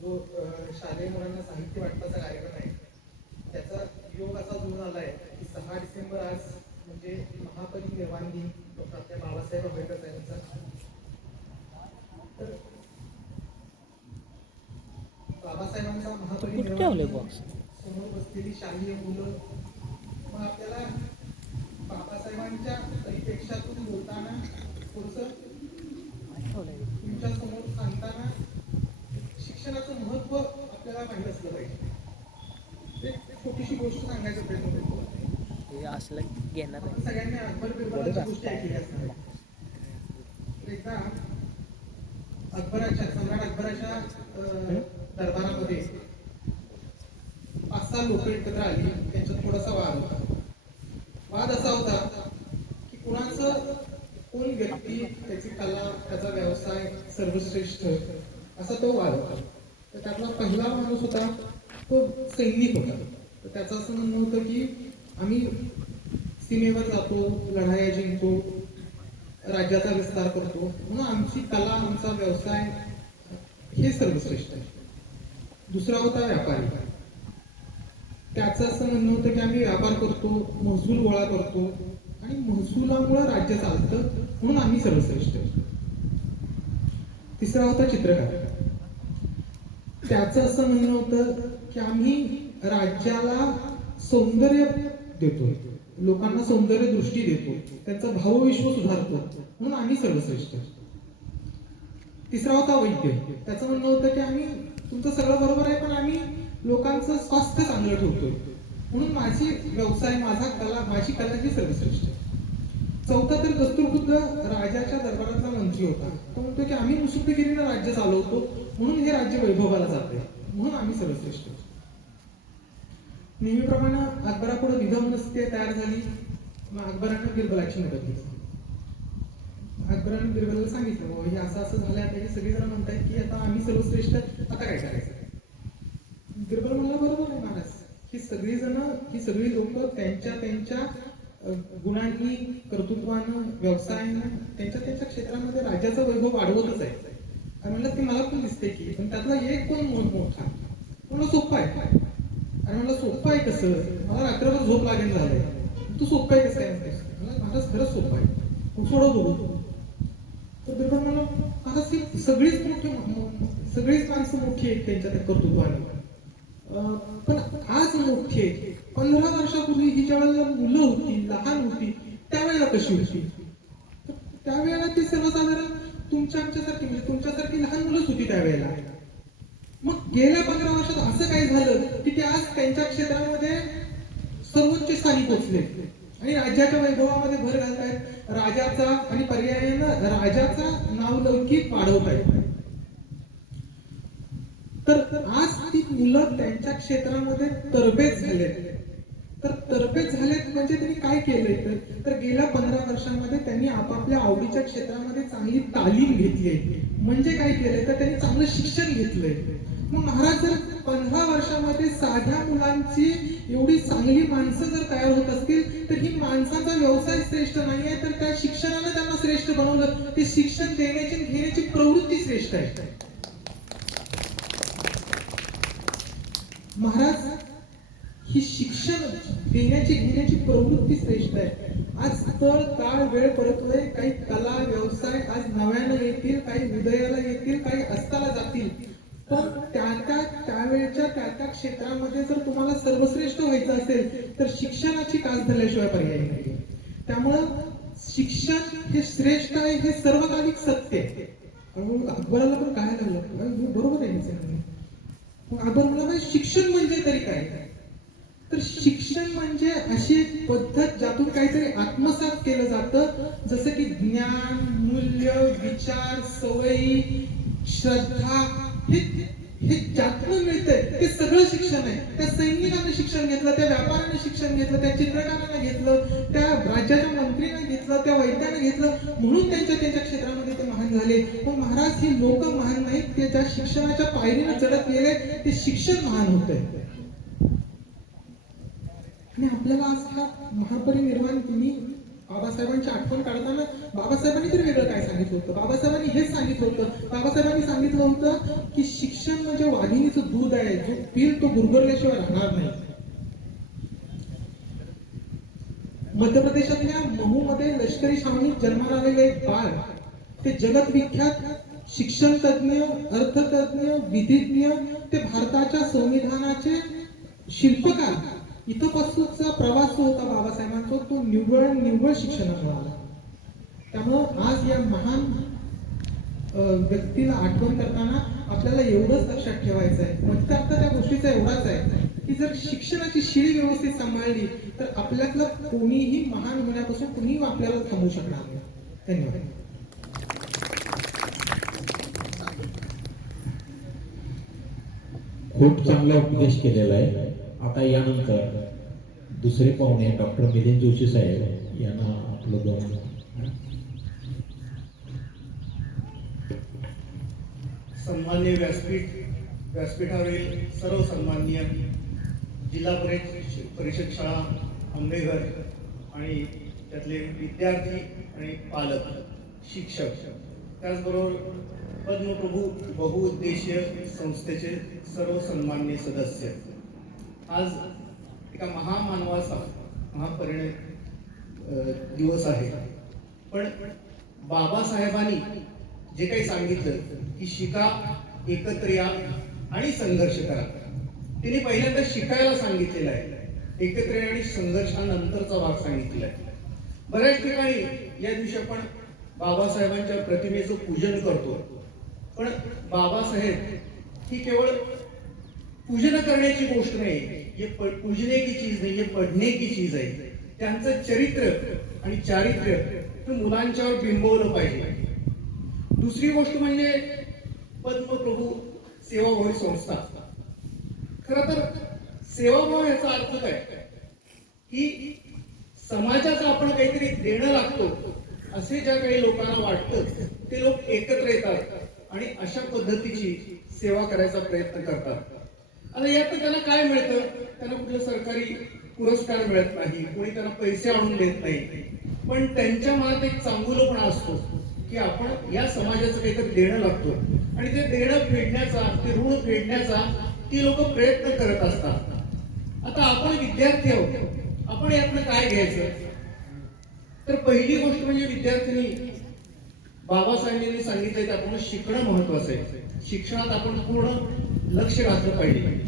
जो शालेय मुलांना साहित्य वाटपाचा कार्यक्रम आहे, त्याचा योग असा जुळून आलाय की 6 डिसेंबर आज म्हणजे महापरिनिर्वाण दिन डॉक्टर आपल्या बाबासाहेब आंबेडकर साहेबांचा. तर बाबासाहेबांचा महापरिनिर्वाण दिन समोर बसलेली शालेय मुलं, मग आपल्याला बाबासाहेबांच्या परिपेक्षातून बोलताना थोडंसं तुमच्या समोर सांगताना शिक्षणाचं महत्व आपल्याला माहीत असलं पाहिजे. एक छोटीशी गोष्ट सांगायचा प्रयत्न करतो. असलं घेणार आपण सगळ्यांनी अकबर बिरबलाची गोष्टी ऐकली असणार. एकदा सम्राट अकबराच्या दरबारामध्ये 5-6 लोक एकत्र आली. त्यांच्यात थोडासा वाद होता. वाद असा होता की कोण व्यक्ती, त्याची कला, त्याचा व्यवसाय सर्वश्रेष्ठ, असा तो वाद होता. तर त्यातला पहिला माणूस होता तो सैनिक होता. तर त्याचं असं म्हणणं होतं की आम्ही सीमेवर जातो, लढाया जिंकतो, राज्याचा विस्तार करतो, म्हणून आमची कला, आमचा व्यवसाय हे सर्वश्रेष्ठ आहे. दुसरा होता व्यापारी. त्याचं असं म्हणणं होतं की आम्ही व्यापार करतो, महसूल गोळा करतो आणि महसुलामुळे राज्य चालतं, म्हणून आम्ही सर्वश्रेष्ठ आहे. तिसरा होता चित्रकार. त्याचं असं म्हणणं होतं की आम्ही राज्याला सौंदर्य देतो, लोकांना सौंदर्य दृष्टी देतो, त्यांचं भावविश्व सुधारतो, म्हणून आम्ही सर्वश्रेष्ठ. तिसरा होता वैद्य. त्याचं म्हणणं होतं की आम्ही, तुमचं सगळं बरोबर आहे, पण आम्ही लोकांचं स्वास्थ्य चांगलं ठेवतोय, म्हणून माझी व्यवसाय, माझी कला ही सर्वश्रेष्ठ. चौथा तर दस्तूरबुद्ध राजाच्या दरबारातला मंत्री होता. तो म्हणतो की आम्ही मुसुद्दगिरीनं राज्य चालवतो, म्हणून हे राज्य वैभवाला जाते, म्हणून आम्ही सर्वश्रेष्ठ. नेहमीप्रमाणे अकबरापुढे विधमनस्ते तयार झाली. मग अकबरानं बिरबलाची मदत घेतली. अकबरानं बिरबलाला सांगितलं, हे असं असं झालं, आता हे सगळेजण म्हणतायत की आता आम्ही सर्वश्रेष्ठ, आता काय करायचं. बिरबल म्हणला, बरोबर आहे महाराज, ही सगळी लोक त्यांच्या गुणांनी, कर्तृत्वानं, व्यवसायानं, त्यांच्या क्षेत्रामध्ये राज्याचा वैभव वाढवतच आहे. आणि म्हणलं ते मला पण दिसते की, पण त्यातला एक कोण मोठा, मला सोपं आहे. आणि म्हणलं सोपं आहे कसं, मला रात्रभर झोप लागेल झालंय, तू सोपं आहे कसं आहे. महाराज खरंच सोपं आहे, मग सोडव बघू. तर बिरबल म्हणलं, महाराज ती सगळीच माणसं मोठी आहेत त्यांच्या त्या कर्तृत्वाने, पण आज मोठी आहे. 15 वर्षापूर्वी ही ज्या वेळेला मुलं होती, लहान होती, त्यावेळेला कशी होती. त्यावेळेला ती सर्वसाधारण तुमच्यासारखी लहान मुलंच होती त्यावेळेला. मग गेल्या 15 वर्षात असं काय झालं की ते आज त्यांच्या क्षेत्रामध्ये सर्वोच्च स्थानी पोहोचले आणि राज्याच्या वैभवामध्ये भर घालतायत, राजाचा आणि पर्यायानं राजाचा नावलौकिक वाढवतायत. तर आज ती मुलं त्यांच्या क्षेत्रामध्ये तरबेज झालेत. तर तरबेज झालेत म्हणजे त्यांनी काय केलंय, तर गेल्या 15 वर्षांमध्ये त्यांनी आपापल्या आवडीच्या क्षेत्रामध्ये चांगली तालीम घेतली. म्हणजे काय केलंय, तर त्यांनी चांगलं शिक्षण घेतलंय. मग महाराज, जर 15 वर्षामध्ये साध्या मुलांची एवढी चांगली माणसं जर तयार होत असतील, तर ही माणसाचा व्यवसाय श्रेष्ठ नाहीये, तर त्या शिक्षणाने त्यांना श्रेष्ठ बनवलं. ते शिक्षण देण्याची घेण्याची प्रवृत्ती श्रेष्ठ आहे. महाराज, ही शिक्षण देण्याची घेण्याची प्रवृत्ती श्रेष्ठ आहे. आज स्थळ, काळ, वेळ परतलोय. काही कला, व्यवसाय आज नव्यानं येतील, काही उदयाला येतील, काही अस्ताला जातील, पण त्यावेळेच्या त्या क्षेत्रामध्ये जर तुम्हाला सर्वश्रेष्ठ व्हायचं असेल तर शिक्षणाची कास धरल्याशिवाय पर्याय नाही. त्यामुळं शिक्षण हे श्रेष्ठ आहे, हे सर्वकालिक सत्य आहे. अकबराला पण काय लागलं, बरोबर आहे. अकबर म्हणला, शिक्षण म्हणजे तरी काय. तर शिक्षण म्हणजे अशी एक पद्धत ज्यातून काहीतरी आत्मसात केलं जातं, जसं की ज्ञान, मूल्य, विचार, सवयी, श्रद्धा, हे ज्यातून मिळतंय ते सगळं शिक्षण आहे. त्या सैनिकाने शिक्षण घेतलं, त्या व्यापाऱ्याने शिक्षण घेतलं, त्या चित्रकाराने घेतलं, त्या राज्याच्या मंत्रीने घेतलं, त्या वैद्याने घेतलं, म्हणून त्यांच्या क्षेत्रामध्ये ते महान झाले. पण महाराज, ही लोक महान नाहीत, ते ज्या शिक्षणाच्या पायरीने चढत गेले ते शिक्षण महान होतंय. आणि आपल्याला आज हा महापरिनिर्वाण दिनी बाबासाहेबांची आठवण काढताना बाबासाहेबांनी तरी वेगळं काय सांगितलं होतं? बाबासाहेबांनी हेच सांगितलं होतं. बाबासाहेबांनी सांगितलं होतं की शिक्षण म्हणजे वाघिणीचं दूध आहे, जो पिल तो गुरगुरल्याशिवाय राहणार नाही. मध्य प्रदेशातल्या महूमध्ये लष्करी छावणीत जन्माला आलेले एक बाळ, ते जगत विख्यात शिक्षण तज्ञ, अर्थतज्ञ, विधिज्ञ, ते भारताच्या संविधानाचे शिल्पकार, इथपासूनचा प्रवास जो होता बाबासाहेबांचा, तो निव्वळ शिक्षणामुळे आला. त्यामुळं आज या महान व्यक्तीला आठवण करताना आपल्याला एवढंच लक्षात ठेवायचं आहे, म्हणजे आता त्या गोष्टीचा एवढाच आहे की जर शिक्षणाची शिडी व्यवस्थित सांभाळली तर आपल्यातलं कोणीही महान होण्यापासून कोणीही आपल्याला थांबवू शकणार नाही. धन्यवाद. खूप चांगला उपदेश केलेला आहे. आता यानंतर दुसरे पाहुणे डॉक्टर मिलिंद जोशी साहेब यांना आपलं गौरव. सन्मान्य व्यासपीठावरील सर्व सन्माननीय जिल्हा परिषद शाळा आंबेघर आणि त्यातले विद्यार्थी आणि पालक, शिक्षक, त्याचबरोबर पद्मप्रभू बहुउद्देशीय संस्थेचे सर्व सन्माननीय सदस्य, आज एका महामानवाचा महापरिणय दिवस आहे. पण बाबासाहेबांनी जे काही सांगितलं की शिका, एकत्र या आणि संघर्ष करा, त्यांनी पहिल्यांदा शिकायला सांगितलेलं आहे, एकत्र या आणि संघर्षानंतरचा भाग सांगितलेला आहे. बऱ्याच ठिकाणी या दिवशी आपण बाबासाहेबांच्या प्रतिमेचं पूजन करतो, पण बाबासाहेब ही केवळ पूजन करण्याची गोष्ट नाही, ये पूजने की चीज नाही, ये पढ़ने की चीज आहे. त्यांचं चरित्र आणि चारित्र्य हे मुलांच्यावर बिंबवलं पाहिजे. दुसरी गोष्ट म्हणजे पद्मप्रभू सेवाभावी संस्था. खरं तर सेवाभाव याचा अर्थ काय की समाजाचं आपण काहीतरी देणं लागतो असे ज्या काही लोकांना वाटतं ते लोक एकत्र येतात आणि अशा पद्धतीची सेवा करायचा प्रयत्न करतात. आता यात त्यांना काय मिळतं? त्यांना कुठलं सरकारी पुरस्कार मिळत नाही, कोणी त्यांना पैसे आणून देत नाही, पण त्यांच्या मनात एक चांगुलपणा असतो की आपण या समाजाचं काहीतरी देणं लागतो आणि ते देणं फेडण्याचा, ते ऋण फेडण्याचा ती लोक प्रयत्न करत असतात. आता आपण विद्यार्थी आहोत, आपण यातनं काय घ्यायचं? तर पहिली गोष्ट म्हणजे विद्यार्थ्यांनी बाबासाहेबांनी सांगितलंय की आपण शिकणं महत्वाचं आहे. शिक्षणात आपण पूर्ण लक्ष घातलं पाहिजे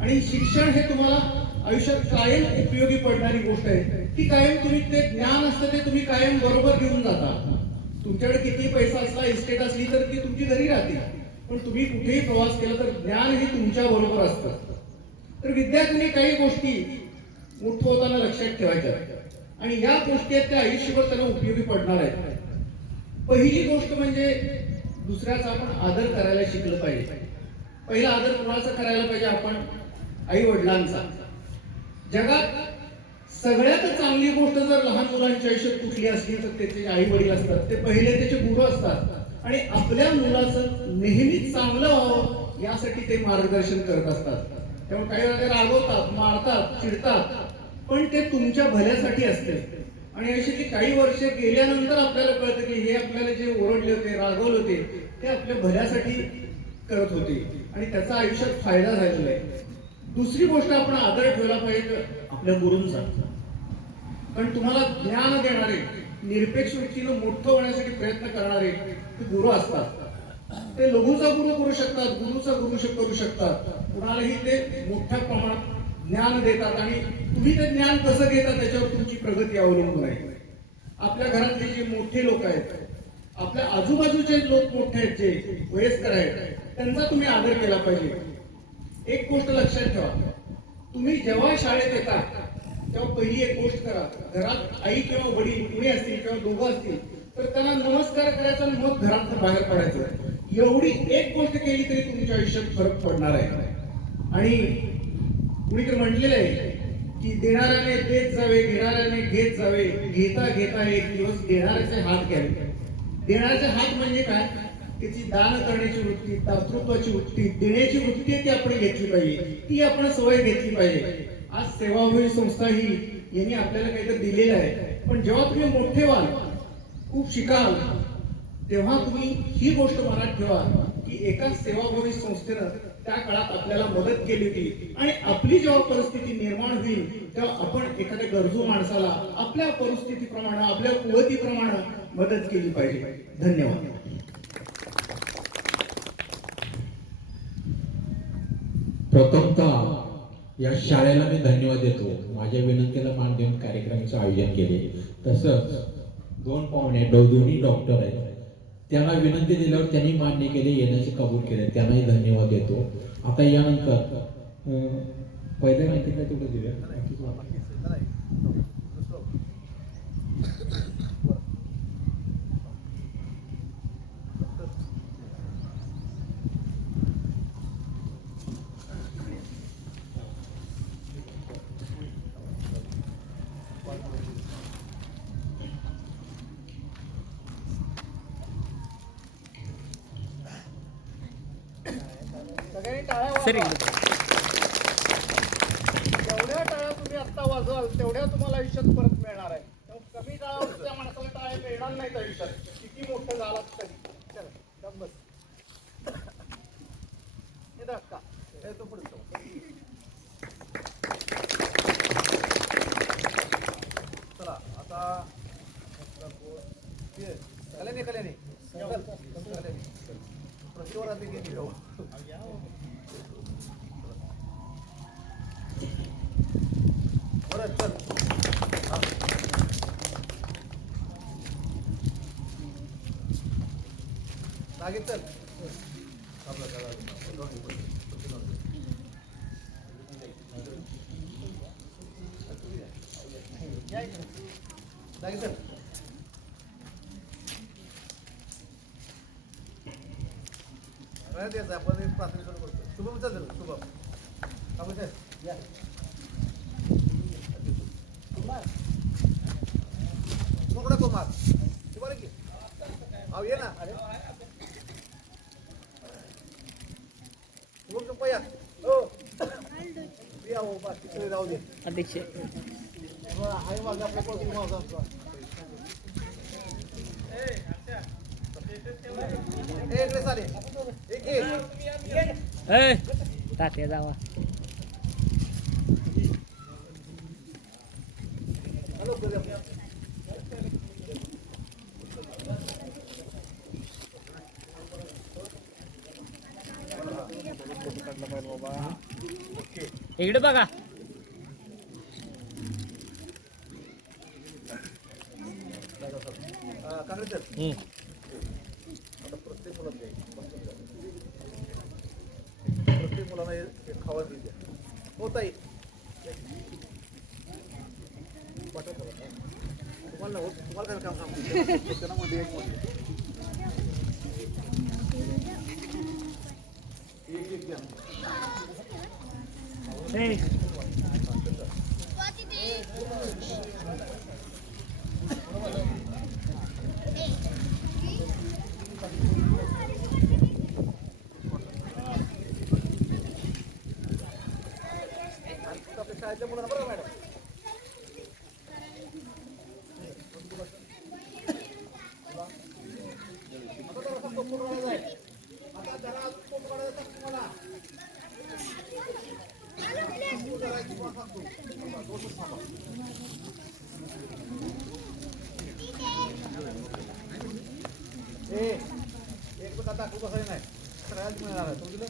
आणि शिक्षण हे तुम्हाला आयुष्यात कायम उपयोगी पडणारी गोष्ट आहे. ती कायम तुम्ही ते ज्ञान असतं ते तुम्ही कायम बरोबर घेऊन जाता. तुमच्याकडे किती पैसा असला, इस्टेट असली तर ती तुमची घरी राहते, पण तुम्ही कुठेही प्रवास केला तर ज्ञान हे तुमच्या बरोबर असतं. तर विद्यार्थ्यांनी काही गोष्टी मोठं होताना लक्षात ठेवायच्या आणि या गोष्टी आहेत त्या आयुष्यभर त्यांना उपयोगी पडणार आहेत. पहिली गोष्ट म्हणजे दुसऱ्याचा आपण आदर करायला शिकलं पाहिजे. पहिला आदर कोणाचा करायला पाहिजे? आपण आई वडिलांचा. जगात सगळ्यात चांगली गोष्ट जर लहान मुलांच्या आयुष्यात कुठली असली तर त्याचे आई वडील असतात. ते पहिले त्याचे गुरु असतात आणि आपल्या मुलाचं नेहमीच चांगलं व्हावं यासाठी ते मार्गदर्शन करत असतात. त्यामुळे काही वेळा ते रागवतात, मारतात, चिडतात, पण ते तुमच्या भल्यासाठी असते. आणि अशी ती काही वर्ष गेल्यानंतर आपल्याला कळतं की हे आपल्याला जे ओरडले होते, रागवले होते, ते आपल्या भल्यासाठी करत होते आणि त्याचा आयुष्यात फायदा झालेला आहे. दुसरी गोष्ट आपण आदर ठेवला पाहिजे आपल्या गुरूंचा. कारण तुम्हाला ज्ञान देणारे, निरपेक्ष व्यक्तीनं मोठं होण्यासाठी प्रयत्न करणारे ते गुरु असतात. ते लघुचा गुरु करू शकतात, गुरुचा गुरु करू शकतात. कुणालाही ते मोठ्या प्रमाणात ज्ञान देतात आणि तुम्ही ते ज्ञान कसं घेता त्याच्यावर तुमची प्रगती अवलंबून आहे. आपल्या घरातले जे मोठे लोक आहेत, आपल्या आजूबाजूचे लोक मोठे आहेत, जे वयस्कर आहेत, त्यांचा तुम्ही आदर केला पाहिजे. एक गोष्ट लक्षात ठेवा, तुम्ही जेव्हा शाळेत येता तेव्हा पहिली एक गोष्ट करा. घरात आई किंवा वडील कुणी असतील किंवा दोघं असतील तर त्यांना नमस्कार करायचा आणि मग घरात बाहेर पडायचं. एवढी एक गोष्ट केली तरी तुमच्या आयुष्यात फरक पडणार आहे. आणि कुणीतरी म्हटलेलं आहे की देणाऱ्याने देत जावे, घेणाऱ्याने घेत जावे, घेता घेता एक दिवस देणाऱ्याचे हात घ्यावे. देण्याचे हात म्हणजे काय? त्याची दान करण्याची वृत्ती, दातृत्वाची वृत्ती, देण्याची वृत्ती ती आपण घेतली पाहिजे, ती आपण सवय घेतली पाहिजे. आज सेवाभावी संस्था ही यांनी आपल्याला काहीतरी दिलेलं आहे. पण जेव्हा तुम्ही मोठे व्हाल, खूप शिकाल, तेव्हा तुम्ही ही गोष्ट मनात ठेवा की एका सेवाभावी संस्थेनं त्या काळात आपल्याला मदत केली होती आणि आपली जेव्हा परिस्थिती निर्माण होईल तेव्हा आपण एखाद्या गरजू माणसाला आपल्या परिस्थितीप्रमाणे, आपल्या कुवतीप्रमाणे मदत केली पाहिजे. धन्यवाद. प्रथमतः या शाळेला मी धन्यवाद देतो. माझ्या विनंतीला मान देऊन कार्यक्रमाचं आयोजन केले. तसंच दोन पाहुणे दोन्ही डॉक्टर आहेत, त्यांना विनंती दिल्यावर त्यांनी मान्य केले, येण्याचे कबूल केले, त्यांनाही धन्यवाद देतो. आता यानंतर पहिल्या माहितीला तेवढं देऊया. सगळ्यांनी टाळ्या वाजवा. जेवढ्या टाळ्या तुम्ही आता वाजवाल तेवढ्या तुम्हाला आयुष्यात परत मिळणार आहे. कमी काळावर त्या माणसाला टाळ्या मिळणार नाहीत आयुष्यात, किती मोठं झालात तरी. चला, गप्प बस. हे धक्का. हे तो पुढे चला. चला आता कल्याणी प्रतिवारात गेली हो. बरं चल. लागेल चल. लागेल चल. आपण एक प्रार्थना सुरू करतो. शुभम चल शुभम. आपण चल या. कुमार कुमार कुमार की अहो ये ना. अरे शुभम चुप्पा या. हो या हो बाकी सगळे जाऊ दे. अध्यक्ष आहे माझा आपला कोण माझा एक रे साले एक ए तात्या जावा. हॅलो इकडे बघा. आता प्रत्येक मुलांना एक खावा दिली द्या. हो ताई तुम्हाला काय काम सांगतो त्यांना मध्ये एक द्या. शाळेतल्या मुलांना बरं मॅडम. आता जरा तुम्हाला एक पण दाखवू बसायला नाही, सगळ्याच मिळणार आहे. समजलं.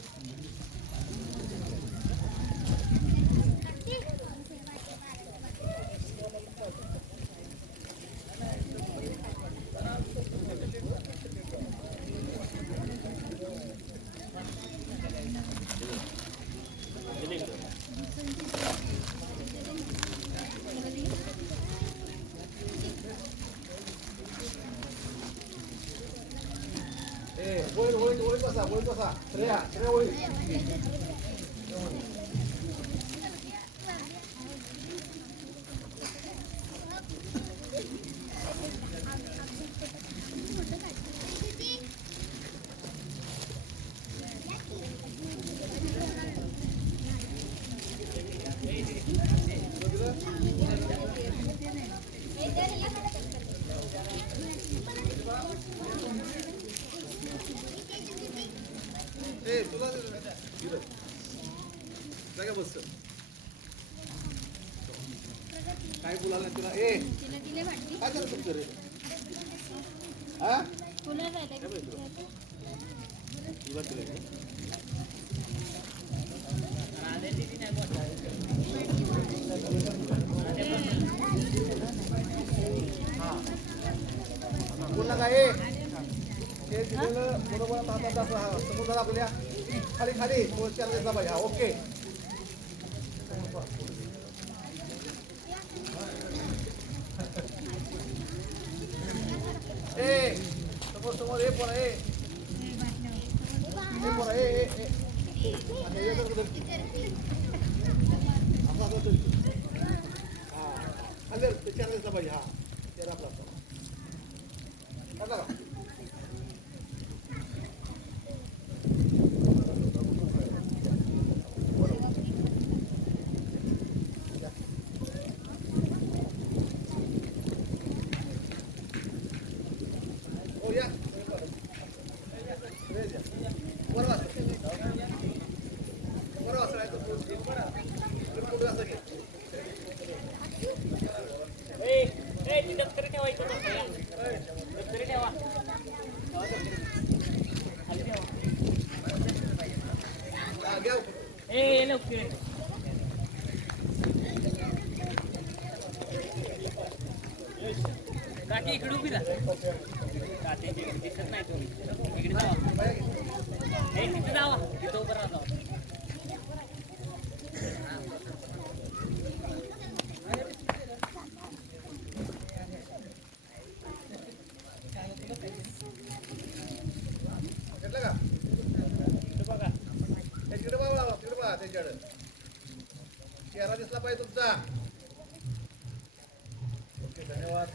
ओळीत बसा. श्रेया ओळीत. जागा बस काय बोलायला तुला ए तिला दिले भांडी काय करत तुमचं रे हा तुला जायला तुला दिलं का? बोलला काय ते दिलेलं बरोबर हातात समुद्रात आपल्या खाली खाली पोस्टला घेतला पाहिजे हा ओके ए समोर समोर ए पोरा ए पोरा ए आता हे तर कुठं आपला तो हा खाली ते चॅनल घेतला पाहिजे हा ते आपला काढला का हो या बरोबर बरोबर असं घे ती दप्तर ठेवा इथं दप्तर ठेवा खाली ठेवा हा घ्या ए लवकर काकी इकडे उभी राहा काकी इकडे दिसत नाही तुम्ही इकडे जावा ए तिथे जावा तिथं उभं राहा जावा घेतलं का इथं बघा तिकडे बघा त्याच्याकडे चेहरा दिसला पाहिजे तुमचा ओके धन्यवाद